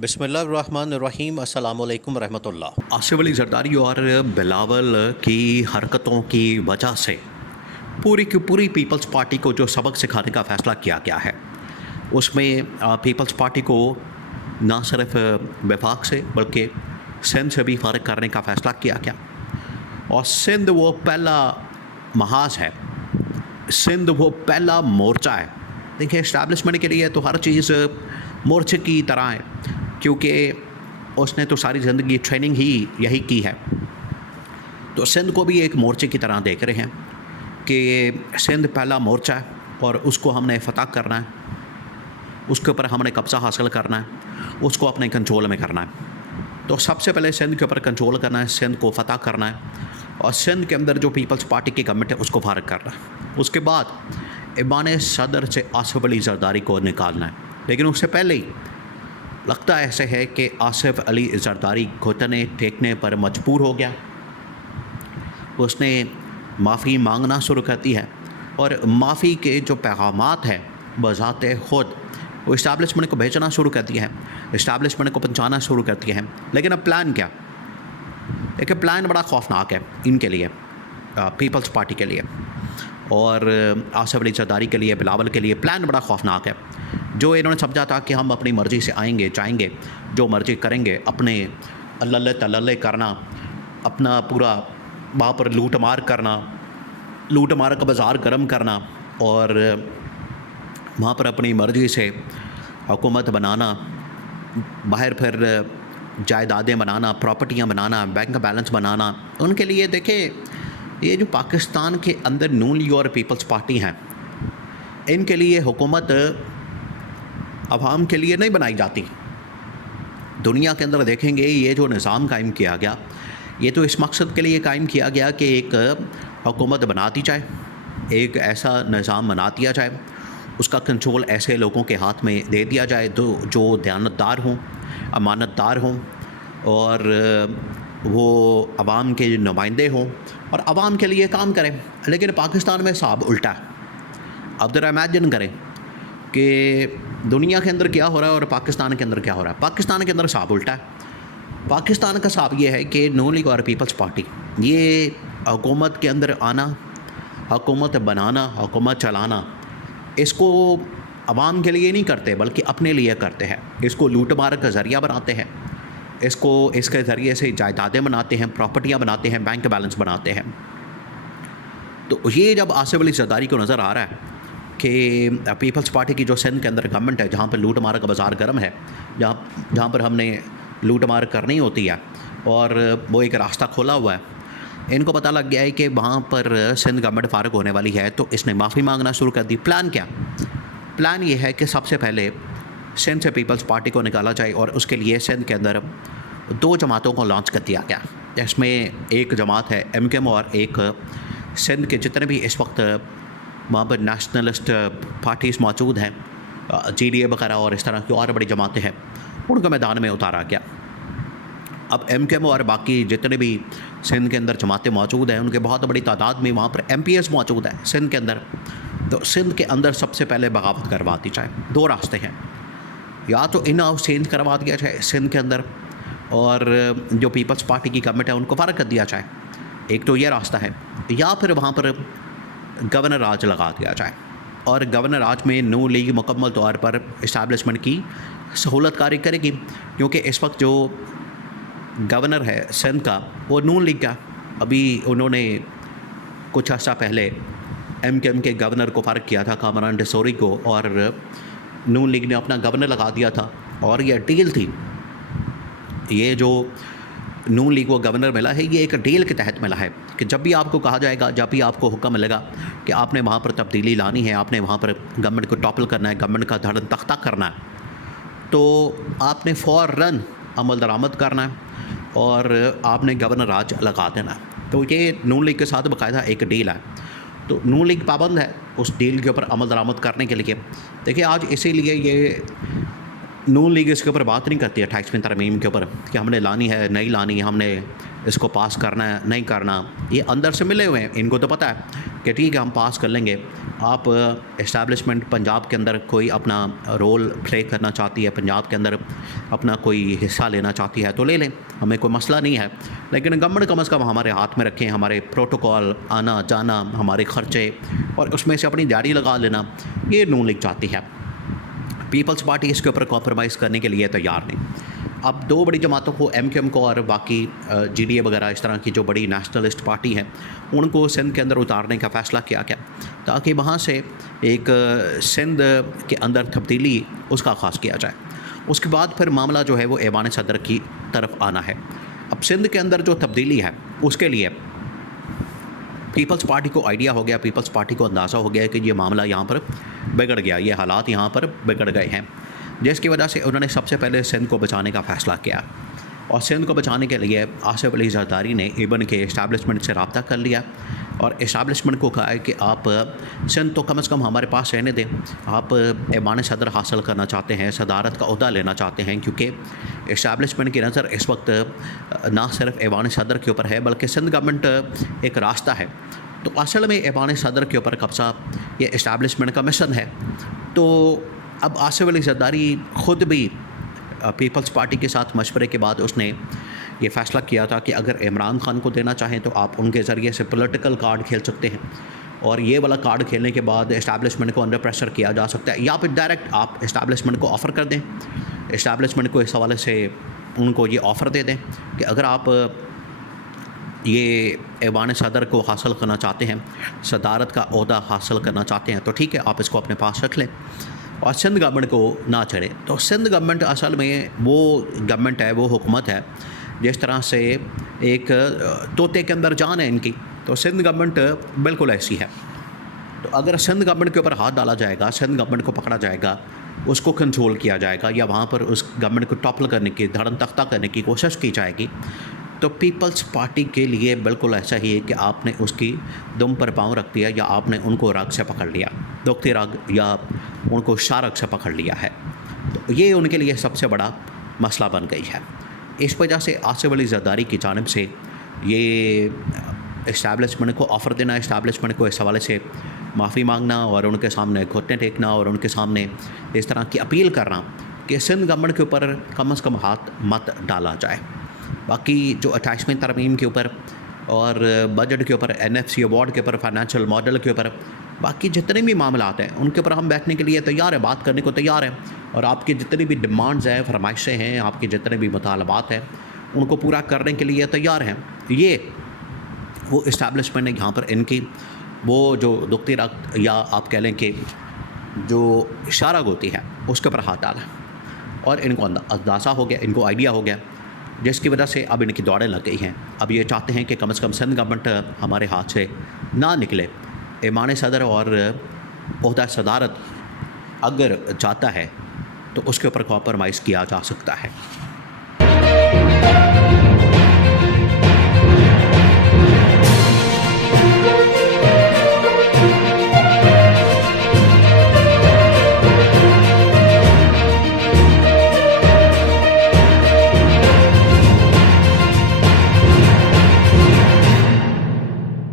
बिस्मिल्लाहिर्रहमानिर्रहीम अस्सलामुअलैकुम रहमतुल्लाह। आसिफ अली जरदारी और बिलावल की हरकतों की वजह से पूरी की पूरी पीपल्स पार्टी को जो सबक सिखाने का फ़ैसला किया गया है, उसमें पीपल्स पार्टी को ना सिर्फ वफाक से बल्कि सिंध से भी फ़ारिग करने का फ़ैसला किया गया। और सिंध वो पहला महाज है, सिंध वो पहला मोर्चा है। देखिए, इस्टेब्लिशमेंट के लिए तो हर चीज़ मोर्चे की तरह है, क्योंकि उसने तो सारी ज़िंदगी ट्रेनिंग ही यही की है। तो सिंध को भी एक मोर्चे की तरह देख रहे हैं कि सिंध पहला मोर्चा है और उसको हमने फ़तह करना है, उसके ऊपर हमने कब्ज़ा हासिल करना है, उसको अपने कंट्रोल में करना है। तो सबसे पहले सिंध के ऊपर कंट्रोल करना है, सिंध को फ़तह करना है और सिंध के अंदर जो पीपल्स पार्टी की गवर्नमेंट है उसको फारिग करना है। उसके बाद ईमान सदर से आसिफ अली जरदारी को निकालना है। लेकिन उससे पहले ही लगता ऐसे है कि आसिफ अली जरदारी घुटने टेकने पर मजबूर हो गया। उसने माफ़ी मांगना शुरू कर दी है और माफ़ी के जो पैगामात हैं बज़ाते ख़ुद वो इस्टेब्लिशमेंट को भेजना शुरू कर दिया है, इस्टेब्लिशमेंट को पहुंचाना शुरू कर दिया है। लेकिन अब प्लान क्या? देखिए, प्लान बड़ा खौफनाक है इनके लिए, पीपल्स पार्टी के लिए और आसिफ अली जरदारी के लिए, बिलावल के लिए। प्लान बड़ा खौफनाक है। जो इन्होंने समझा था कि हम अपनी मर्ज़ी से आएंगे जाएंगे, जो मर्ज़ी करेंगे, अपने अल्लल्ले तल्लल्ले करना, अपना पूरा वहाँ पर लूट मार करना, लूट मार का बाज़ार गर्म करना और वहाँ पर अपनी मर्ज़ी से हुकूमत बनाना, बाहर फिर जायदादें बनाना, प्रॉपर्टियाँ बनाना, बैंक बैलेंस बनाना। उनके लिए देखिए, ये जो पाकिस्तान के अंदर नून लीग और पीपल्स पार्टी हैं, इनके लिए हुकूमत अवाम के लिए नहीं बनाई जाती। दुनिया के अंदर देखेंगे, ये जो निज़ाम कायम किया गया, ये तो इस मकसद के लिए कायम किया गया कि एक हुकूमत बना दी जाए, एक ऐसा निज़ाम बना दिया जाए, उसका कंट्रोल ऐसे लोगों के हाथ में दे दिया जाए जो दयानतदार हों, अमानतदार हों और वो अवाम के नुमाइंदे हों और अवाम के लिए काम करें। लेकिन पाकिस्तान में साब उल्टा है। अब ज़रा इमेजिन करें कि दुनिया के अंदर क्या हो रहा है और पाकिस्तान के अंदर क्या हो रहा है। पाकिस्तान के अंदर साब उल्टा है। पाकिस्तान का साब ये है कि नून लीग और पीपल्स पार्टी ये हुकूमत के अंदर आना, हुकूमत बनाना, हुकूमत चलाना, इसको अवाम के लिए नहीं करते बल्कि अपने लिए करते हैं। इसको लूट मार का ज़रिया बनाते हैं, इसको इसके ज़रिए से जायदादें बनाते हैं, प्रॉपर्टियाँ बनाते हैं, बैंक बैलेंस बनाते हैं। तो ये जब आसिफ अली जरदारी को नज़र आ रहा है कि पीपल्स पार्टी की जो सिंध के अंदर गवर्नमेंट है, जहाँ पर लूट मार का बाज़ार गर्म है, जहाँ पर हमने लूट मार करनी होती है और वो एक रास्ता खोला हुआ है, इनको पता लग गया है कि वहाँ पर सिंध गवर्नमेंट फारिग होने वाली है, तो इसने माफ़ी मांगना शुरू कर दी। प्लान क्या? प्लान ये है कि सबसे पहले सिंध से पीपल्स पार्टी को निकाला जाए और उसके लिए सिंध के अंदर दो जमातों को लॉन्च कर दिया गया। इसमें एक जमात है MKM और एक सिंध के जितने भी इस वक्त वहाँ पर नेशनलिस्ट पार्टीज़ मौजूद हैं, GDA वगैरह और इस तरह की और बड़ी जमातें हैं, उनको मैदान में उतारा गया। अब MKM और बाकी जितने भी सिंध के अंदर जमातें मौजूद हैं, उनके बहुत बड़ी तादाद में वहाँ पर MPs मौजूद हैं सिंध के अंदर। तो सिंध के अंदर सबसे पहले बगावत करवा दी जाए। दो रास्ते हैं, या तो इन हाउस चेंज करवा दिया जाए सिंध के अंदर और जो पीपल्स पार्टी की गवर्नमेंट है उनको फारिग कर दिया जाए, एक तो ये रास्ता है, या फिर वहाँ पर गवर्नर राज लगा दिया जाए और गवर्नर राज में नून लीग मुकम्मल तौर पर इस्टेब्लिशमेंट की सहूलत कारी करेगी, क्योंकि इस वक्त जो गवर्नर है सिंध का वो नून लीग का। अभी उन्होंने कुछ अर्सा पहले MKM के गवर्नर को फारिग किया था, कामरान डिसोरी को, और नून लीग ने अपना गवर्नर लगा दिया था। और ये डील थी, ये जो नून लीग को गवर्नर मिला है, ये एक डील के तहत मिला है कि जब भी आपको कहा जाएगा, जब भी आपको हुक्म मिलेगा कि आपने वहाँ पर तब्दीली लानी है, आपने वहाँ पर गवर्नमेंट को टॉपल करना है, गवर्नमेंट का धड़न तख्ता करना है, तो आपने फ़ौरन अमल दरामद करना है और आपने गवर्नर राज लगा देना है। तो ये नून लीग के साथ बाकायदा एक डील है। तो नून लीग पाबंद है उस डील के ऊपर अमल दरामद करने के लिए। देखिए, आज इसीलिए ये नून लीग इसके ऊपर बात नहीं करती है 28वीं तरमीम के ऊपर कि हमने लानी है नहीं लानी है, हमने इसको पास करना है नहीं करना। ये अंदर से मिले हुए हैं, इनको तो पता है कि ठीक है हम पास कर लेंगे। आप इस्टेब्लिशमेंट पंजाब के अंदर कोई अपना रोल प्ले करना चाहती है, पंजाब के अंदर अपना कोई हिस्सा लेना चाहती है तो ले लें, हमें कोई मसला नहीं है। लेकिन गवर्नमेंट कम से कम हमारे हाथ में रखें, हमारे प्रोटोकॉल आना जाना, हमारे खर्चे और उसमें से अपनी दिहाड़ी लगा लेना, ये नून लीग चाहती है। पीपल्स पार्टी इसके ऊपर कॉम्प्रोमाइज़ करने के लिए तैयार नहीं। अब दो बड़ी जमातों को, एमक्यूएम को और बाकी जीडीए वगैरह इस तरह की जो बड़ी नेशनलिस्ट पार्टी है, उनको सिंध के अंदर उतारने का फ़ैसला किया गया ताकि वहाँ से एक सिंध के अंदर तब्दीली उसका आगाज़ किया जाए। उसके बाद फिर मामला जो है वो ऐवान सदर की तरफ आना है। अब सिंध के अंदर जो तब्दीली है उसके लिए पीपल्स पार्टी को आइडिया हो गया, पीपल्स पार्टी को अंदाज़ा हो गया कि ये मामला यहाँ पर बिगड़ गया, ये हालात यहाँ पर बिगड़ गए हैं, जिसकी वजह से उन्होंने सबसे पहले सिंध को बचाने का फ़ैसला किया। और सिंध को बचाने के लिए आसिफ अली जरदारी ने इबन के इस्टेब्लिशमेंट से रब्ता कर लिया और इस्टेब्लिशमेंट को कहा है कि आप सिंध तो कम से कम हमारे पास रहने दें, आप ऐवान सदर हासिल करना चाहते हैं, सदारत का ओहदा लेना चाहते हैं, क्योंकि इस्टेब्लिशमेंट की नज़र इस वक्त ना सिर्फ ऐवान सदर के ऊपर है बल्कि सिंध गवर्नमेंट एक रास्ता है। तो असल में ऐवान सदर के ऊपर कब्ज़ा ये इस्टेब्लिशमेंट का मिशन है। तो अब आसिफ अली जरदारी ख़ुद भी पीपल्स पार्टी के साथ मशवरे के बाद उसने ये फ़ैसला किया था कि अगर इमरान खान को देना चाहें तो आप उनके ज़रिए से पॉलिटिकल कार्ड खेल सकते हैं, और ये वाला कार्ड खेलने के बाद इस्टेब्लिशमेंट को अंडर प्रेशर किया जा सकता है, या फिर डायरेक्ट आप इस्टेब्लिशमेंट को ऑफ़र कर दें, इस्टेब्लिशमेंट को इस हवाले से उनको ये ऑफ़र दे दें कि अगर आप ये ऐवान सदर को हासिल करना चाहते हैं, सदारत का ओहदा हासिल करना चाहते हैं, तो ठीक है आप इसको अपने पास रख लें और सिंध गवर्नमेंट को ना चढ़े। तो सिंध गवर्नमेंट असल में वो गवर्नमेंट है, वो हुकूमत है जिस तरह से एक तोते के अंदर जान है इनकी, तो सिंध गवर्नमेंट बिल्कुल ऐसी है। तो अगर सिंध गवर्नमेंट के ऊपर हाथ डाला जाएगा, सिंध गवर्नमेंट को पकड़ा जाएगा, उसको कंट्रोल किया जाएगा या वहाँ पर उस गवर्नमेंट को टॉपल करने की, धड़न तख्ता करने की कोशिश की जाएगी, तो पीपल्स पार्टी के लिए बिल्कुल ऐसा ही है कि आपने उसकी दुम पर पाँव रख दिया या आपने उनको रग से पकड़ लिया, दुखती रग, या उनको शारग से पकड़ लिया है। तो ये उनके लिए सबसे बड़ा मसला बन गई है। इस वजह से आसिफ अली जरदारी की जानिब से ये इस्टेब्लिशमेंट को ऑफ़र देना, इस्टेब्लिशमेंट को इस हवाले से माफ़ी मांगना और उनके सामने घुटने टेकना और उनके सामने इस तरह की अपील करना कि सिंध गवर्नमेंट के ऊपर कम से कम हाथ मत डाला जाए। बाकी जो 28वीं तरमीम के ऊपर और बजट के ऊपर, NFC अवार्ड के ऊपर, फाइनेंशियल मॉडल के ऊपर, बाकी जितने भी मामलात हैं उनके ऊपर हम बैठने के लिए तैयार हैं, बात करने को तैयार हैं, और आपकी जितनी भी डिमांड्स हैं, फरमाइशें हैं, आपके जितने भी मुतालबात हैं उनको पूरा करने के लिए तैयार हैं। ये वो इस्टेब्लिशमेंट है यहाँ पर इनकी वो जो दुखती रक्त या आप कह लें कि जो शारग होती है उसके ऊपर हाथ डाला और इनको अंदाज़ा हो गया, इनको आइडिया हो गया, जिसकी वजह से अब इनकी दौड़ें लग गई हैं। अब ये चाहते हैं कि कम से कम सिंध गवर्नमेंट हमारे हाथ से ना निकले। ऐवान सदर और ओहदा सदारत अगर चाहता है तो उसके ऊपर कॉम्प्रोमाइज़ किया जा सकता है।